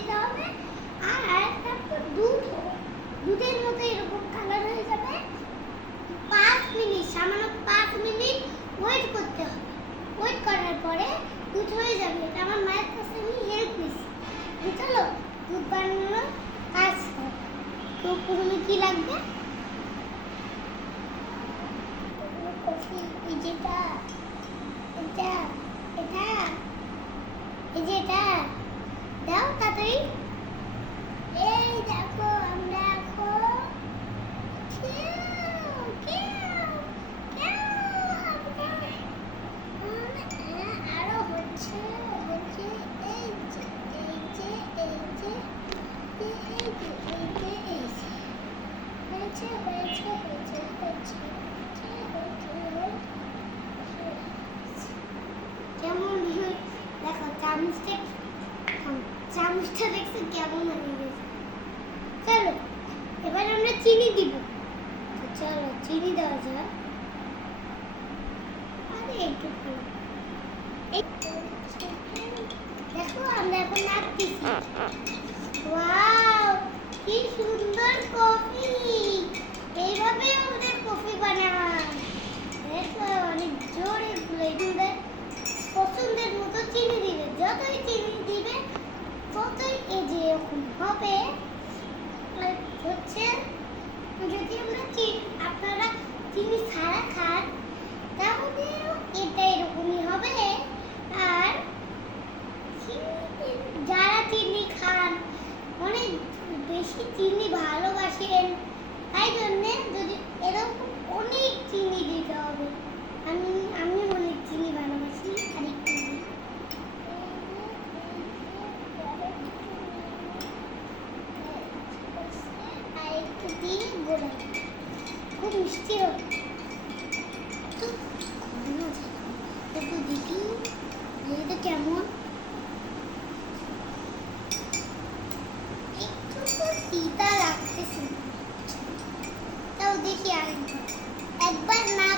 দিতে হবে। আর তারপর দুধের মতো এরকম কালার হয়ে যাবে। 5 মিনিট, সামান্য 5 মিনিট ওয়েট করতে হবে। ওয়েট করার পরে দুধ হয়ে যাবে। এটা আমার মায়ের কাছে আমি হেল্প নিচ্ছি। চলো দুধ বানানোর কাজ করো। তো প্রথমে কি লাগবে? কফি, এই যেটা, এটা, এটা, এই যে এটা দাও তাড়াতাড়ি। এই দেখো আমরা এখন আরো হচ্ছে হচ্ছে এই যে এই যে এই যে এই যে এই যে এই যে হয়েছে হয়েছে হয়েছে হয়েছে কেমন দেখো চামচটা দেখতে কেমন হয়ে গেছে। চলো এবার আমরা চিনি দিব। চলো চিনি দেওয়া যাক। আরে একটু দেখো আমরা এখন নাড়তেছি। ওয়াও কি সুন্দর কফি! এইভাবে আমাদের কফি বানায়। দেখো অনেক জোরে গুলে পছন্দের মতো চিনি দিবে। যতই চিনি দিবে ততই এই যে এরকম হবে। হচ্ছে যদি আপনারা চিনি ছাড়া খান তাহলে এটা এরকমই হবে। আর যারা চিনি খান, অনেক বেশি চিনি ভালোবাসেন, তাই জন্যে যদি এরকম অনেক চিনি দিতে হবে। আমি অনেক চিনি ভালোবাসি। আর একটু দিয়ে গোলা খুব মিষ্টি হবে। একটু দেখি এটা কেমন। একটু তো তিতা লাগতেছে, তাও দেখি আরেকবার। একবার না